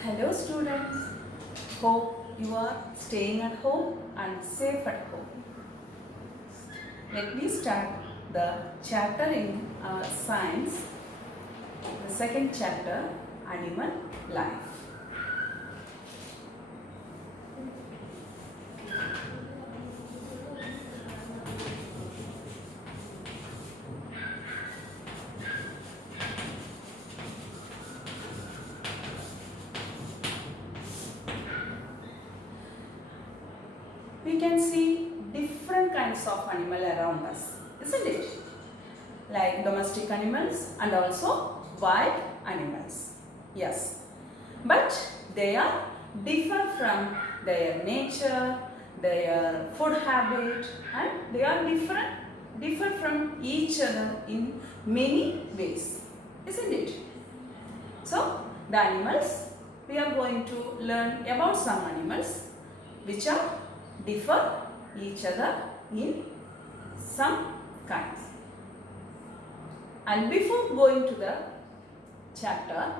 Hello students, hope you are staying at home and safe at home. Let me start the chapter in science, the second chapter, animal life. We can see different kinds of animal around us, isn't it? Like domestic animals and also wild animals. Yes, but they are differ from their nature, their food habit, and they are differ from each other in many ways, isn't it? So the animals, we are going to learn about some animals which are differ each other in some kinds. And before going to the chapter,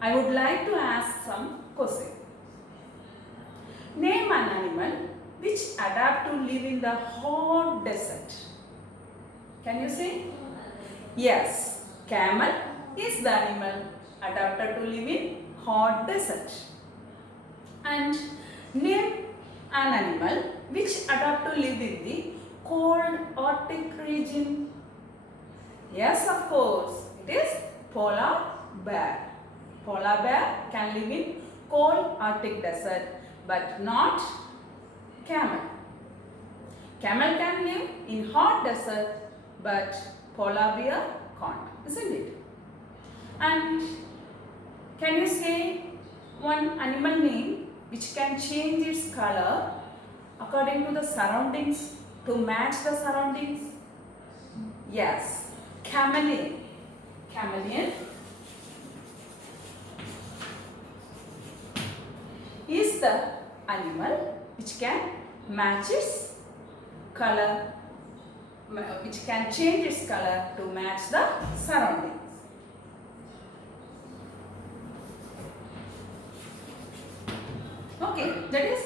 I would like to ask some questions. Name an animal which adapt to live in the hot desert. Can you say? Yes, camel is the animal adapted to live in hot desert. And name an animal which adapt to live in the cold Arctic region. Yes, of course, it is polar bear. Polar bear can live in cold Arctic desert but not camel. Camel can live in hot desert but polar bear can't, isn't it? And can you say one animal name which can change its color according to the surroundings to match the surroundings? Yes, chameleon. Chameleon is the animal which can match its color, which can change its color to match the surroundings. Okay, that is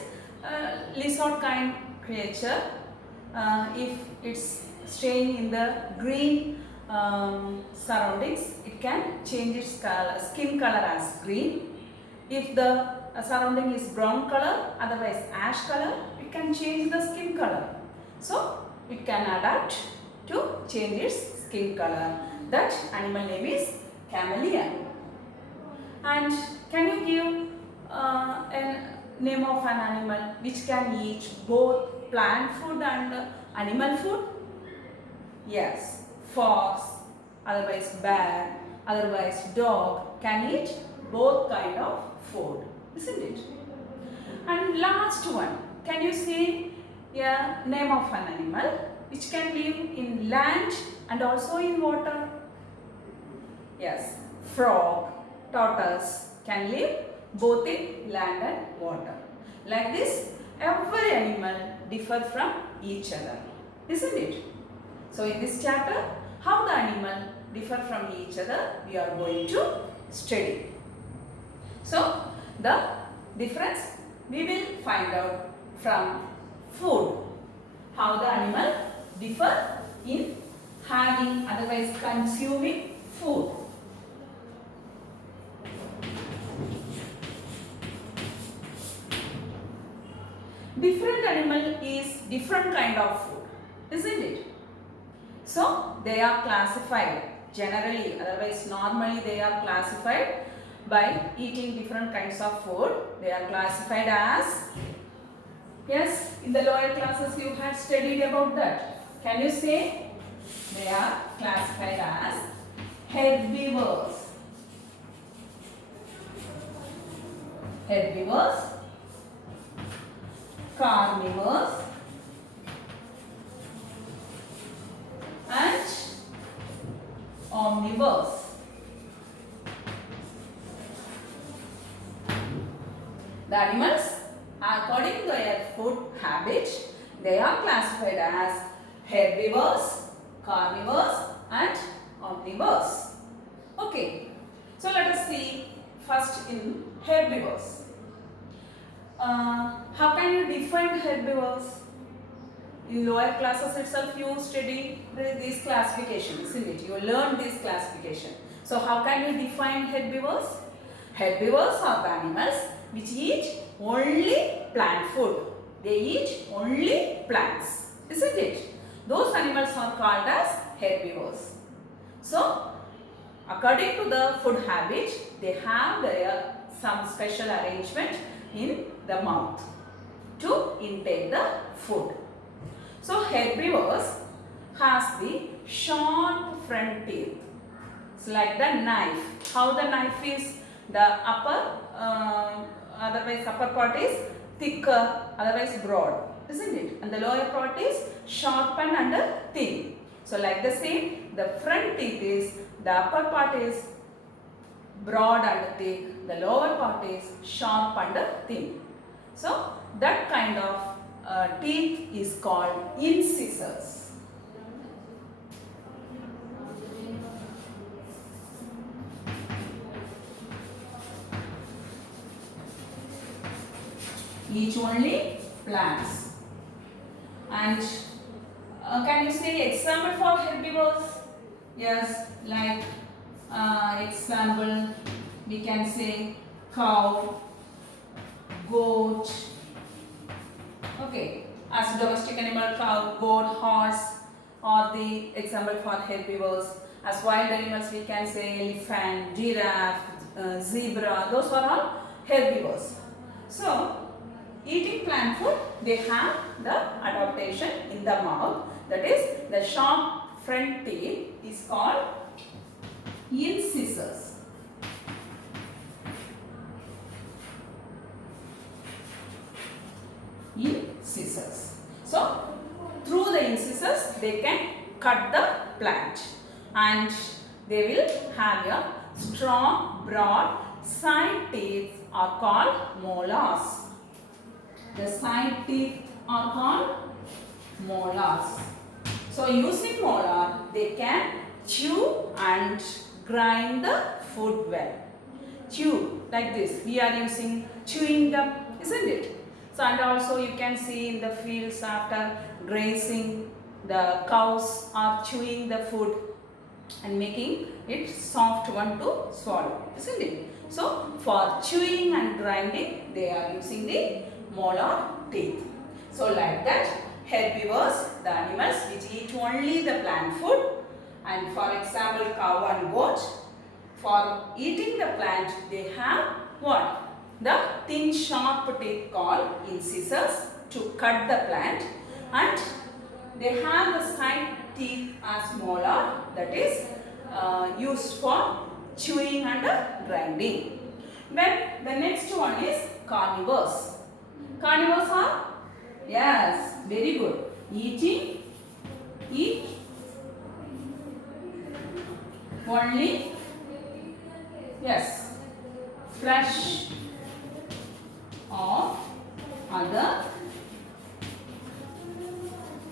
lizard kind creature. If it's staying in the green surroundings, it can change its color, skin color as green. If the surrounding is brown color, otherwise ash color, it can change the skin color. So it can adapt to change its skin color. That animal name is chameleon. And can you give a name of an animal which can eat both plant food and animal food? Yes, fox, otherwise bear, otherwise dog can eat both kind of food, isn't it? And last one, can you say a name of an animal which can live in land and also in water? Yes, frog, tortoise can live both in land and water. Like this, every animal differ from each other, isn't it? So in this chapter, how the animal differ from each other, we are going to study. So the difference we will find out from food. How the animal differ in having, otherwise consuming food. Different animal is different kind of food, isn't it? So they are classified generally, otherwise normally they are classified by eating different kinds of food. They are classified as, yes, in the lower classes you had studied about that. Can you say? They are classified as herbivores. Herbivores, carnivores, and omnivores. The animals, according to their food habit, they are classified as herbivores, carnivores, and omnivores. Okay, so let us see first in herbivores. How can you define herbivores? In lower classes itself you study these classifications, isn't it? You learn this classification. So how can you define herbivores? Herbivores are the animals which eat only plant food. They eat only plants, isn't it? Those animals are called as herbivores. So according to the food habit, they have some special arrangement in the mouth to intake the food. So herbivores has the sharp front teeth. It's like the knife. How the knife is, the otherwise upper part is thicker, otherwise broad, isn't it? And the lower part is sharpened and thin. So like the same, the front teeth is, the upper part is broad and thick, the lower part is sharp and thin. So that kind of teeth is called incisors. Each only plants. And can you say example for herbivores? Yes, like example we can say cow, goat. Okay, as domestic animal, cow, goat, horse are the example for herbivores. As wild animals we can say elephant, giraffe, zebra. Those are all herbivores. So eating plant food, they have the adaptation in the mouth, that is the sharp front teeth is called incisors. Incisors. So through the incisors they can cut the plant and they will have a strong broad side teeth are called molars. The side teeth are called molars. So using molar, they can chew and grind the food well. Chew like this. We are using chewing gum, isn't it? So and also you can see in the fields after grazing, the cows are chewing the food and making it soft one to swallow, isn't it? So for chewing and grinding, they are using the molar teeth. So like that, herbivores, the animals which eat only the plant food, and for example cow and goat, for eating the plant they have what? The thin sharp teeth called incisors to cut the plant, and they have the side teeth as molar, that is used for chewing and grinding. Then the next one is carnivores. Carnivores are, yes, very good, eat only, yes, flesh of other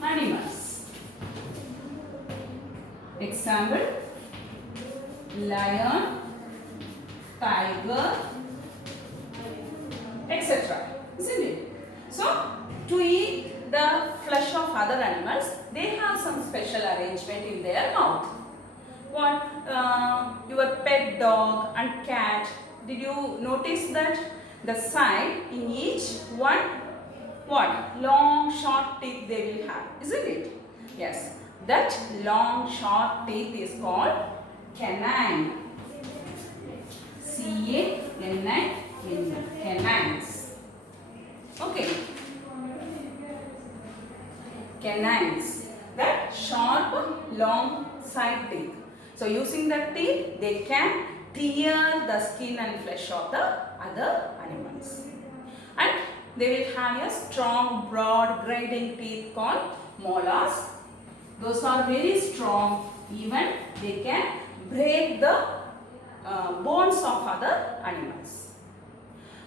animals. Example, lion, tiger, etc. Isn't it? So, to eat the flesh of other animals, they have some special arrangement in their mouth. What? Your pet dog and cat, did you notice that the side in each one, what? Long short teeth they will have, isn't it? Yes, that long short teeth is called canine. C-A-N-I-N-E, canines. Okay. Canines, that sharp long side teeth. So using that teeth, they can tear the skin and flesh of the other animals. And they will have a strong, broad, grinding teeth called molars. Those are very strong. Even they can break the bones of other animals.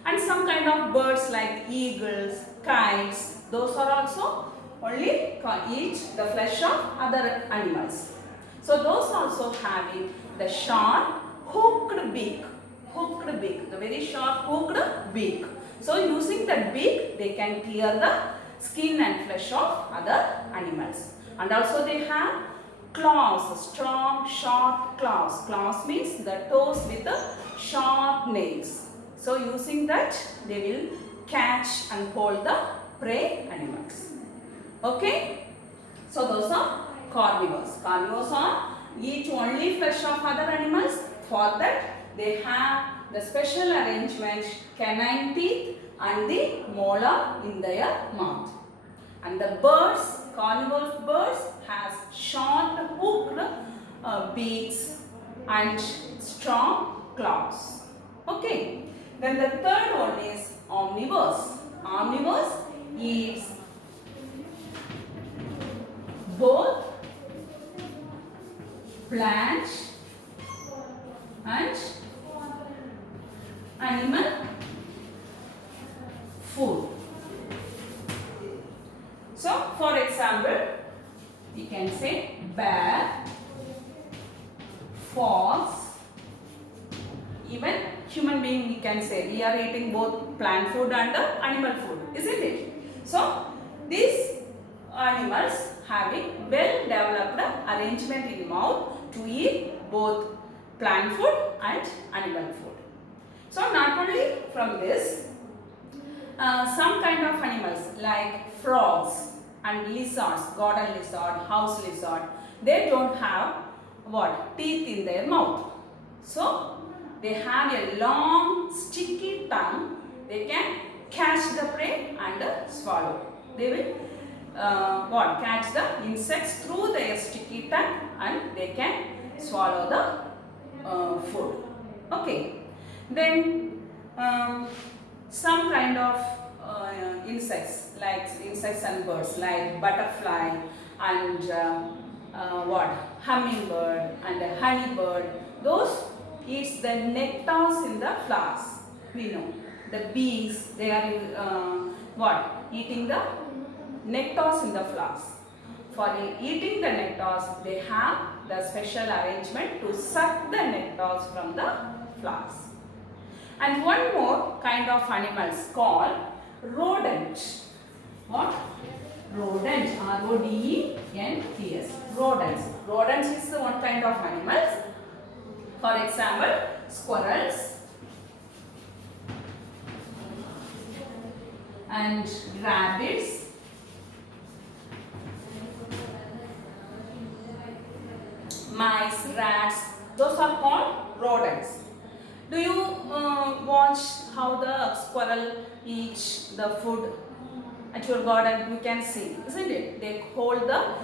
And some kind of birds like eagles, kites, those are also only eat the flesh of other animals. So those also having the sharp hooked beak. hooked beak, the very sharp hooked beak. So using that beak, they can tear the skin and flesh of other animals. And also they have claws, strong, sharp claws. Claws means the toes with the sharp nails. So using that, they will catch and hold the prey animals. Okay? So those are carnivores. Carnivores are eat only flesh of other animals. For that, they have the special arrangement, canine teeth and the molar in their mouth. And the birds, carnivorous birds, has short hooked beaks and strong claws. Okay. Then the third one is omnivores. Omnivores eats both plant and animal food. So, for example, we can say bear, fox, even human being we can say we are eating both plant food and animal food, isn't it? So, these animals having well developed arrangement in mouth to eat both plant food and animal food. So, not only from this, some kind of animals like frogs and lizards, garden lizard, house lizard, they don't have what? Teeth in their mouth. So, they have a long sticky tongue. They can catch the prey and swallow. They will catch the insects through their sticky tongue and they can swallow the food. Okay. Then some kind of insects like insects and birds like butterfly and hummingbird and honeybird, those eats the nectars in the flowers. We know the bees, they are eating the nectars in the flowers. For eating the nectars, they have the special arrangement to suck the nectars from the flowers. And one more kind of animals called rodent. What? Rodent. R-O-D-E-N-T-S. Rodents. Rodents is the one kind of animals. For example, squirrels and rabbits, mice, rats, those are called rodents. Do you watch how the squirrel eats the food at your garden? You can see, isn't it? They hold the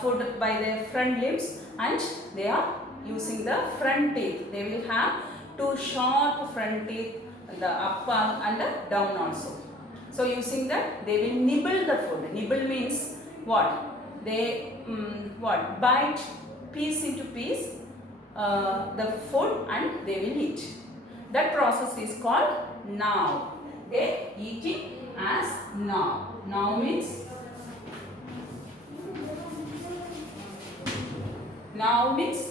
food by their front limbs and they are using the front teeth. They will have two sharp front teeth, the up and the down also. So using that, they will nibble the food. Nibble means what? They bite piece into piece the food and they will eat. That process is called gnaw. They eat it as gnaw. Gnaw means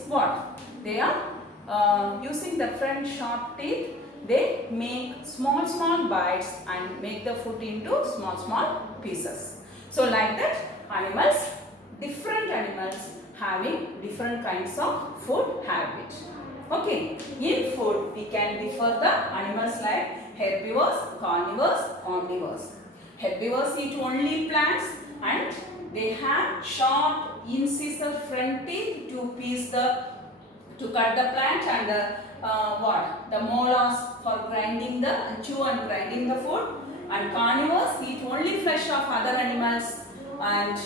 what? They are using the front sharp teeth. They make small bites and make the food into small pieces. So like that, different animals having different kinds of food habit. Okay, in food we can differ the animals like herbivores, carnivores, omnivores. Herbivores eat only plants and they have sharp incisor front teeth to cut the plant and the molars for chew and grinding the food. And carnivores eat only flesh of other animals and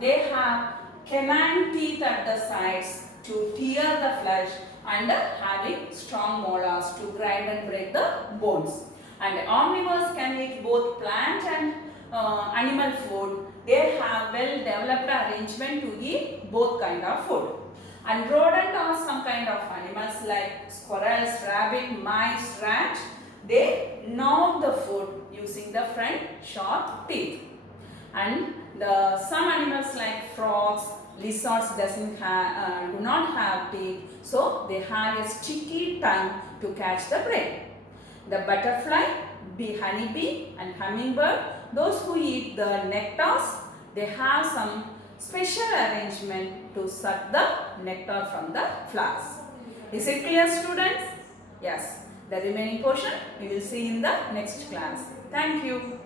they have canine teeth at the sides to tear the flesh and having strong molars to grind and break the bones. And omnivores can eat both plant and animal food. They have well developed arrangement to eat both kind of food. And rodent are some kind of animals like squirrels, rabbit, mice, rat. They gnaw the food using the front sharp teeth. And some animals like frogs, Lizards do not have teeth, so they have a sticky tongue to catch the prey. The butterfly, honeybee and hummingbird, those who eat the nectars, they have some special arrangement to suck the nectar from the flowers. Is it clear, students? Yes. The remaining portion we will see in the next class. Thank you.